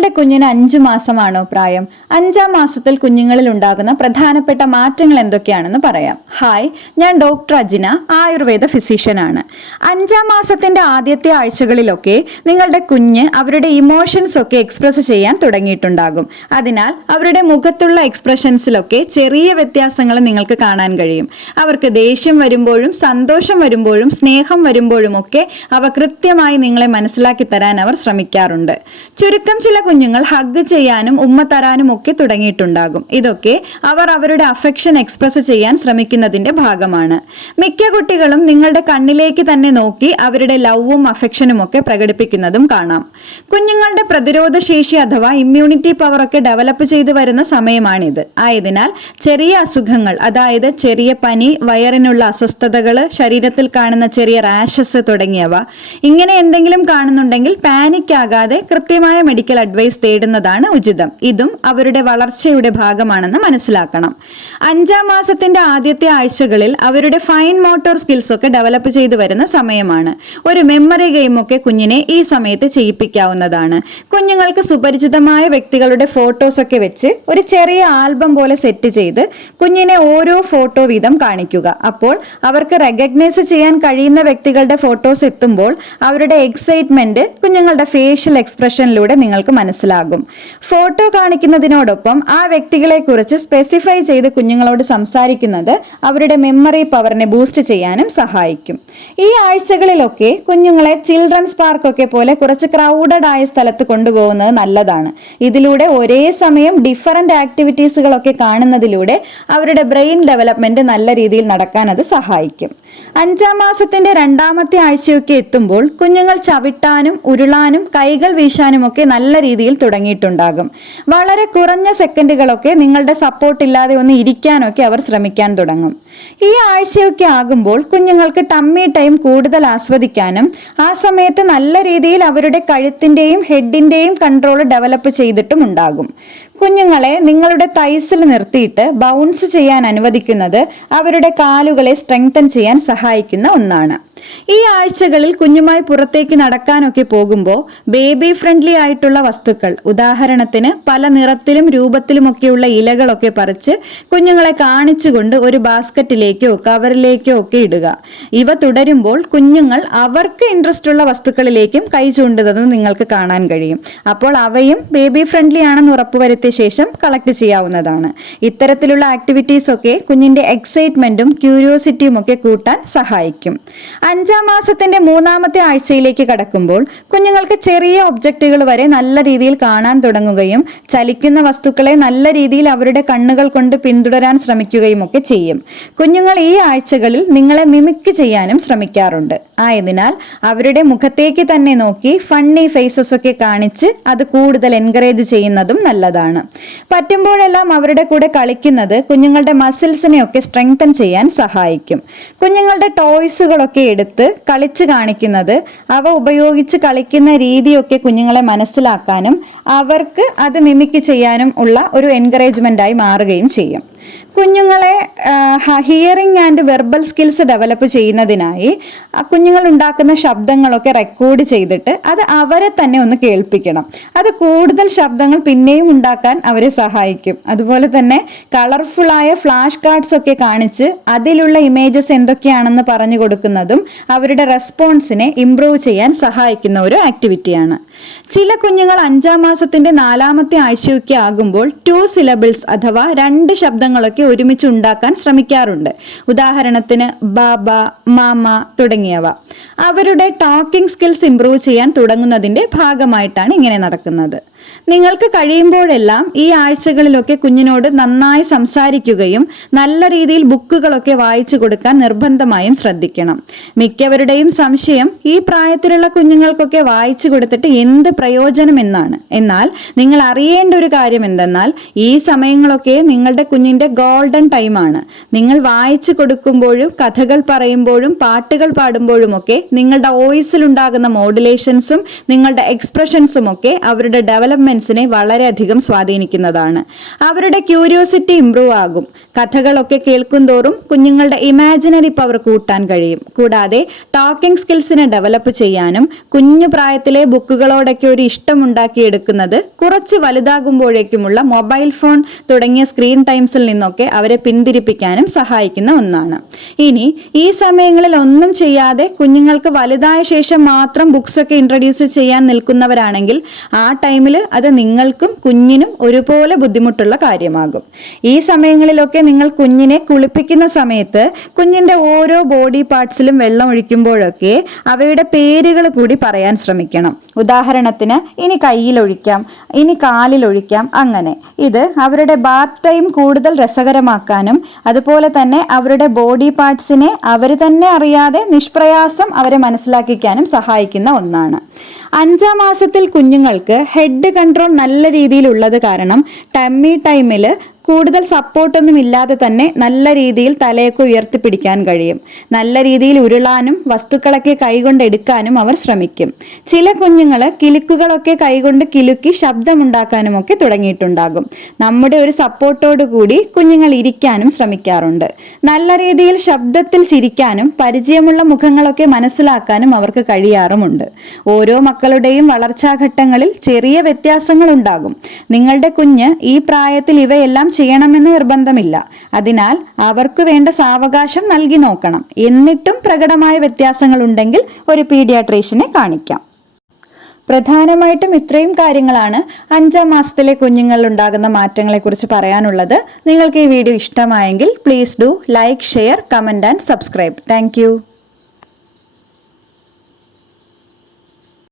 നിങ്ങളുടെ കുഞ്ഞിന് 5 മാസമാണോ പ്രായം? 5-ാം മാസത്തിൽ കുഞ്ഞുങ്ങളിൽ ഉണ്ടാകുന്ന പ്രധാനപ്പെട്ട മാറ്റങ്ങൾ എന്തൊക്കെയാണെന്ന് പറയാം. ഹായ്, ഞാൻ ഡോക്ടർ അജിന, ആയുർവേദ ഫിസിഷ്യനാണ്. 5-ാം മാസത്തിന്റെ ആദ്യത്തെ ആഴ്ചകളിലൊക്കെ നിങ്ങളുടെ കുഞ്ഞ് അവരുടെ ഇമോഷൻസ് ഒക്കെ എക്സ്പ്രസ് ചെയ്യാൻ തുടങ്ങിയിട്ടുണ്ടാകും. അതിനാൽ അവരുടെ മുഖത്തുള്ള എക്സ്പ്രഷൻസിലൊക്കെ ചെറിയ വ്യത്യാസങ്ങൾ നിങ്ങൾക്ക് കാണാൻ കഴിയും. അവർക്ക് ദേഷ്യം വരുമ്പോഴും സന്തോഷം വരുമ്പോഴും സ്നേഹം വരുമ്പോഴും ഒക്കെ അവ കൃത്യമായി നിങ്ങളെ മനസ്സിലാക്കി തരാൻ അവർ ശ്രമിക്കാറുണ്ട്. ചുരുക്കം ചില കുഞ്ഞുങ്ങൾ ഹഗ് ചെയ്യാനും ഉമ്മ തരാനും ഒക്കെ തുടങ്ങിയിട്ടുണ്ടാകും. ഇതൊക്കെ അവർ അവരുടെ അഫെക്ഷൻ എക്സ്പ്രസ് ചെയ്യാൻ ശ്രമിക്കുന്നതിന്റെ ഭാഗമാണ്. മിക്ക കുട്ടികളും നിങ്ങളുടെ കണ്ണിലേക്ക് തന്നെ നോക്കി അവരുടെ ലവും അഫെക്ഷനും ഒക്കെ പ്രകടിപ്പിക്കുന്നതും കാണാം. കുഞ്ഞുങ്ങളുടെ പ്രതിരോധ ശേഷി അഥവാ ഇമ്മ്യൂണിറ്റി പവർ ഒക്കെ ഡെവലപ്പ് ചെയ്തു വരുന്ന സമയമാണിത്. ആയതിനാൽ ചെറിയ അസുഖങ്ങൾ, അതായത് ചെറിയ പനി, വയറിനുള്ള അസ്വസ്ഥതകൾ, ശരീരത്തിൽ കാണുന്ന ചെറിയ റാഷസ് തുടങ്ങിയവ ഇങ്ങനെ എന്തെങ്കിലും കാണുന്നുണ്ടെങ്കിൽ പാനിക് ആകാതെ കൃത്യമായ മെഡിക്കൽ അഡ്വൈസ് തേടുന്നതാണ് ഉചിതം. ഇതും അവരുടെ വളർച്ചയുടെ ഭാഗമാണെന്ന് മനസ്സിലാക്കണം. 5-ാം മാസത്തിന്റെ ആദ്യത്തെ ആഴ്ചകളിൽ അവരുടെ ഫൈൻ മോട്ടോർ സ്കിൽസ് ഒക്കെ ഡെവലപ്പ് ചെയ്തു വരുന്ന സമയമാണ്. ഒരു മെമ്മറി ഗെയിം ഒക്കെ കുഞ്ഞിനെ ഈ സമയത്ത് ചെയ്യിപ്പിക്കാവുന്നതാണ്. കുഞ്ഞുങ്ങൾക്ക് സുപരിചിതമായ വ്യക്തികളുടെ ഫോട്ടോസ് ഒക്കെ വെച്ച് ഒരു ചെറിയ ആൽബം പോലെ സെറ്റ് ചെയ്ത് കുഞ്ഞിനെ ഓരോ ഫോട്ടോ വീതം കാണിക്കുക. അപ്പോൾ അവർക്ക് റെക്കഗ്നൈസ് ചെയ്യാൻ കഴിയുന്ന വ്യക്തികളുടെ ഫോട്ടോസ് എത്തുമ്പോൾ അവരുടെ എക്സൈറ്റ്മെന്റ് കുഞ്ഞുങ്ങളുടെ ഫേഷ്യൽ എക്സ്പ്രഷനിലൂടെ നിങ്ങൾക്ക് മനസ്സിലാകും. ഫോട്ടോ കാണിക്കുന്നതിനോടൊപ്പം ആ വ്യക്തികളെ കുറിച്ച് സ്പെസിഫൈ ചെയ്ത് കുഞ്ഞുങ്ങളോട് സംസാരിക്കുന്നത് അവരുടെ മെമ്മറി പവറിനെ ബൂസ്റ്റ് ചെയ്യാനും സഹായിക്കും. ഈ ആഴ്ചകളിലൊക്കെ കുഞ്ഞുങ്ങളെ ചിൽഡ്രൻസ് പാർക്കൊക്കെ പോലെ കുറച്ച് ക്രൗഡഡ് ആയ സ്ഥലത്ത് കൊണ്ടുപോകുന്നത് നല്ലതാണ്. ഇതിലൂടെ ഒരേ സമയം ഡിഫറൻറ്റ് ആക്ടിവിറ്റീസുകളൊക്കെ കാണുന്നതിലൂടെ അവരുടെ ബ്രെയിൻ ഡെവലപ്മെന്റ് നല്ല രീതിയിൽ നടക്കാൻ അത് സഹായിക്കും. 5-ാം മാസത്തിന്റെ 2-ാമത്തെ ആഴ്ചയൊക്കെ എത്തുമ്പോൾ കുഞ്ഞുങ്ങൾ ചവിട്ടാനും ഉരുളാനും കൈകൾ വീശാനും ഒക്കെ നല്ല രീതിയിൽ തുടങ്ങിയിട്ടുണ്ടാകും. വളരെ കുറഞ്ഞ സെക്കൻഡുകളൊക്കെ നിങ്ങളുടെ സപ്പോർട്ട് ഇല്ലാതെ ഒന്ന് ഇരിക്കാനൊക്കെ അവർ ശ്രമിക്കാൻ തുടങ്ങും. ഈ ആഴ്ചയൊക്കെ ആകുമ്പോൾ കുഞ്ഞുങ്ങൾക്ക് ടമ്മി ടൈം കൂടുതൽ ആസ്വദിക്കാനും ആ സമയത്ത് നല്ല രീതിയിൽ അവരുടെ കഴുത്തിന്റെയും ഹെഡിന്റെയും കൺട്രോൾ ഡെവലപ്പ് ചെയ്തിട്ടും ഉണ്ടാകും. കുഞ്ഞുങ്ങളെ നിങ്ങളുടെ തൈസിൽ നിർത്തിയിട്ട് ബൗൺസ് ചെയ്യാൻ അനുവദിക്കുന്നത് അവരുടെ കാലുകളെ സ്ട്രെങ്തൻ ചെയ്യാൻ സഹായിക്കുന്ന ഒന്നാണ്. ഈ ആഴ്ചകളിൽ കുഞ്ഞുമായി പുറത്തേക്ക് നടക്കാനൊക്കെ പോകുമ്പോൾ ബേബി ഫ്രണ്ട്ലി ആയിട്ടുള്ള വസ്തുക്കൾ, ഉദാഹരണത്തിന് പല നിറത്തിലും രൂപത്തിലുമൊക്കെയുള്ള ഇലകളൊക്കെ പറിച്ച് കുഞ്ഞുങ്ങളെ കാണിച്ചുകൊണ്ട് ഒരു ബാസ്ക്കറ്റിലേക്കോ കവറിലേക്കോ ഒക്കെ ഇടുക. ഇവ തുടരുമ്പോൾ കുഞ്ഞുങ്ങൾ അവർക്ക് ഇൻട്രസ്റ്റ് ഉള്ള വസ്തുക്കളിലേക്കും കൈ ചൂണ്ടുന്നത് നിങ്ങൾക്ക് കാണാൻ കഴിയും. അപ്പോൾ അവയും ബേബി ഫ്രണ്ട്ലി ആണെന്ന് ഉറപ്പുവരുത്തിയ ശേഷം കളക്ട് ചെയ്യാവുന്നതാണ്. ഇത്തരത്തിലുള്ള ആക്ടിവിറ്റീസ് ഒക്കെ കുഞ്ഞിന്റെ എക്സൈറ്റ്മെന്റും ക്യൂരിയോസിറ്റിയും ഒക്കെ കൂട്ടാൻ സഹായിക്കും. 5-ാം മാസത്തിന്റെ 3-ാമത്തെ ആഴ്ചയിലേക്ക് കടക്കുമ്പോൾ കുഞ്ഞുങ്ങൾക്ക് ചെറിയ ഒബ്ജക്റ്റുകൾ വരെ നല്ല രീതിയിൽ കാണാൻ തുടങ്ങുകയും ചലിക്കുന്ന വസ്തുക്കളെ നല്ല രീതിയിൽ അവരുടെ കണ്ണുകൾ കൊണ്ട് പിന്തുടരാൻ ശ്രമിക്കുകയും ഒക്കെ ചെയ്യും. കുഞ്ഞുങ്ങൾ ഈ ആഴ്ചകളിൽ നിങ്ങളെ മിമിക് ചെയ്യാനും ശ്രമിക്കാറുണ്ട്. ആയതിനാൽ അവരുടെ മുഖത്തേക്ക് തന്നെ നോക്കി ഫണ്ണി ഫേസസ് ഒക്കെ കാണിച്ച് അത് കൂടുതൽ എൻകറേജ് ചെയ്യുന്നതും നല്ലതാണ്. പറ്റുമ്പോഴെല്ലാം അവരുടെ കൂടെ കളിക്കുന്നത് കുഞ്ഞുങ്ങളുടെ മസിൽസിനെ ഒക്കെ സ്ട്രെങ്തൻ ചെയ്യാൻ സഹായിക്കും. കുഞ്ഞുങ്ങളുടെ ടോയ്സുകളൊക്കെ എടുത്ത് കളിച്ച് കാണിക്കുന്നത്, അവ ഉപയോഗിച്ച് കളിക്കുന്ന രീതിയൊക്കെ കുഞ്ഞുങ്ങളെ മനസ്സിലാക്കാനും അവർക്ക് അത് മിമിക് ചെയ്യാനും ഉള്ള ഒരു എൻകറേജ്മെന്റായി മാറുകയും ചെയ്യും. കുഞ്ഞുങ്ങളെ hearing and verbal skills develop ചെയ്യുന്നതിനായി കുഞ്ഞുങ്ങൾ ഉണ്ടാക്കുന്ന ശബ്ദങ്ങളൊക്കെ റെക്കോർഡ് ചെയ്തിട്ട് അത് അവരെ തന്നെ ഒന്ന് കേൾപ്പിക്കണം. അത് കൂടുതൽ ശബ്ദങ്ങൾ പിന്നെയും ഉണ്ടാക്കാൻ അവരെ സഹായിക്കും. അതുപോലെ തന്നെ കളർഫുള്ളായ ഫ്ലാഷ് കാർഡ്സ് ഒക്കെ കാണിച്ച് അതിലുള്ള ഇമേജസ് എന്തൊക്കെയാണെന്ന് പറഞ്ഞു കൊടുക്കുന്നതും അവരുടെ റെസ്പോൺസിനെ ഇംപ്രൂവ് ചെയ്യാൻ സഹായിക്കുന്ന ഒരു ആക്ടിവിറ്റിയാണ്. ചില കുഞ്ഞുങ്ങൾ 5-ാം മാസത്തിന്റെ 4-ാമത്തെ ആഴ്ചയൊക്കെ ആകുമ്പോൾ 2 സിലബിൾസ് അഥവാ 2 ശബ്ദങ്ങളൊക്കെ ഒരുമിച്ച് ഉണ്ടാക്കാൻ ശ്രമിക്കാറുണ്ട്. ഉദാഹരണത്തിന് ബാബ, മാമ തുടങ്ങിയവ. അവരുടെ ടോക്കിംഗ് സ്കിൽസ് ഇംപ്രൂവ് ചെയ്യാൻ തുടങ്ങുന്നതിന്റെ ഭാഗമായിട്ടാണ് ഇങ്ങനെ നടക്കുന്നത്. നിങ്ങൾക്ക് കഴിയുമ്പോഴെല്ലാം ഈ ആഴ്ചകളിലൊക്കെ കുഞ്ഞിനോട് നന്നായി സംസാരിക്കുകയും നല്ല രീതിയിൽ ബുക്കുകളൊക്കെ വായിച്ചു കൊടുക്കാൻ നിർബന്ധമായും ശ്രദ്ധിക്കണം. മിക്കവരുടെയും സംശയം ഈ പ്രായത്തിലുള്ള കുഞ്ഞുങ്ങൾക്കൊക്കെ വായിച്ചു കൊടുത്തിട്ട് എന്ത് പ്രയോജനം എന്നാണ്. എന്നാൽ നിങ്ങൾ അറിയേണ്ട ഒരു കാര്യം എന്തെന്നാൽ ഈ സമയങ്ങളൊക്കെ നിങ്ങളുടെ കുഞ്ഞിന്റെ ഗോൾഡൻ ടൈമാണ്. നിങ്ങൾ വായിച്ചു കൊടുക്കുമ്പോഴും കഥകൾ പറയുമ്പോഴും പാട്ടുകൾ പാടുമ്പോഴും ഒക്കെ നിങ്ങളുടെ വോയിസിൽ ഉണ്ടാകുന്ന മോഡുലേഷൻസും നിങ്ങളുടെ എക്സ്പ്രഷൻസും ഒക്കെ അവരുടെ ഡെവലപ്മെന്റ്സിനെ വളരെയധികം സ്വാധീനിക്കുന്നതാണ്. അവരുടെ ക്യൂരിയോസിറ്റി ഇംപ്രൂവ് ആകും. കഥകളൊക്കെ കേൾക്കുന്തോറും കുഞ്ഞുങ്ങളുടെ ഇമാജിനറി പവർ കൂട്ടാൻ കഴിയും. കൂടാതെ ടോക്കിംഗ് സ്കിൽസിനെ ഡെവലപ്പ് ചെയ്യാനും കുഞ്ഞു പ്രായത്തിലെ ബുക്കുകളോ കുഞ്ഞുങ്ങളോടൊക്കെ ഒരു ഇഷ്ടമുണ്ടാക്കിയെടുക്കുന്നത് കുറച്ച് വലുതാകുമ്പോഴേക്കുമുള്ള മൊബൈൽ ഫോൺ തുടങ്ങിയ സ്ക്രീൻ ടൈംസിൽ നിന്നൊക്കെ അവരെ പിന്തിരിപ്പിക്കാനും സഹായിക്കുന്ന ഒന്നാണ്. ഇനി ഈ സമയങ്ങളിൽ ഒന്നും ചെയ്യാതെ കുഞ്ഞുങ്ങൾക്ക് വലുതായ ശേഷം മാത്രം ബുക്സ് ഒക്കെ ഇൻട്രൊഡ്യൂസ് ചെയ്യാൻ നിൽക്കുന്നവരാണെങ്കിൽ ആ ടൈമിൽ അത് നിങ്ങൾക്കും കുഞ്ഞിനും ഒരുപോലെ ബുദ്ധിമുട്ടുള്ള കാര്യമാകും. ഈ സമയങ്ങളിലൊക്കെ നിങ്ങൾ കുഞ്ഞിനെ കുളിപ്പിക്കുന്ന സമയത്ത് കുഞ്ഞിന്റെ ഓരോ ബോഡി പാർട്സിലും വെള്ളം ഒഴിക്കുമ്പോഴൊക്കെ അവയുടെ പേരുകൾ കൂടി പറയാൻ ശ്രമിക്കണം. ഉദാഹരണത്തിന് ഇനി കയ്യിലൊഴിക്കാം, ഇനി കാലിലൊഴിക്കാം, അങ്ങനെ. ഇത് അവരുടെ ബാത്ത് ടൈം കൂടുതൽ രസകരമാക്കാനും അതുപോലെ തന്നെ അവരുടെ ബോഡി പാർട്സിനെ അവർ തന്നെ അറിയാതെ നിഷ്പ്രയാസം അവരെ മനസ്സിലാക്കിക്കാനും സഹായിക്കുന്ന ഒന്നാണ്. 5-ാം മാസത്തിൽ കുഞ്ഞുങ്ങൾക്ക് ഹെഡ് കൺട്രോൾ നല്ല രീതിയിലുള്ളത് കാരണം ടമ്മി ടൈമിൽ കൂടുതൽ സപ്പോർട്ടൊന്നും ഇല്ലാതെ തന്നെ നല്ല രീതിയിൽ തലയൊക്കെ ഉയർത്തിപ്പിടിക്കാൻ കഴിയും. നല്ല രീതിയിൽ ഉരുളാനും വസ്തുക്കളൊക്കെ കൈകൊണ്ട് എടുക്കാനും അവർ ശ്രമിക്കും. ചില കുഞ്ഞുങ്ങൾ കിലുക്കുകളൊക്കെ കൈകൊണ്ട് കിലുക്കി ശബ്ദമുണ്ടാക്കാനും ഒക്കെ തുടങ്ങിയിട്ടുണ്ടാകും. നമ്മുടെ ഒരു സപ്പോർട്ടോടു കൂടി കുഞ്ഞുങ്ങൾ ഇരിക്കാനും ശ്രമിക്കാറുണ്ട്. നല്ല രീതിയിൽ ശബ്ദത്തിൽ ചിരിക്കാനും പരിചയമുള്ള മുഖങ്ങളൊക്കെ മനസ്സിലാക്കാനും അവർക്ക് കഴിയാറുമുണ്ട്. ഓരോ മക്കളുടെയും വളർച്ചാഘട്ടങ്ങളിൽ ചെറിയ വ്യത്യാസങ്ങൾ ഉണ്ടാകും. നിങ്ങളുടെ കുഞ്ഞ് ഈ പ്രായത്തിൽ ഇവയെല്ലാം ചെയ്യണമെന്ന് നിർബന്ധമില്ല. അതിനാൽ അവർക്ക് വേണ്ട സാവകാശം നൽകി നോക്കണം. എന്നിട്ടും പ്രകടമായ വ്യത്യാസങ്ങൾ ഉണ്ടെങ്കിൽ ഒരു പീഡിയാട്രീഷ്യനെ കാണിക്കാം. പ്രധാനമായിട്ടും ഇത്രയും കാര്യങ്ങളാണ് 5-ാം മാസത്തിലെ കുഞ്ഞുങ്ങളിൽ ഉണ്ടാകുന്ന മാറ്റങ്ങളെക്കുറിച്ച് പറയാനുള്ളത്. നിങ്ങൾക്ക് ഈ വീഡിയോ ഇഷ്ടമായെങ്കിൽ please do like, share, comment and subscribe. Thank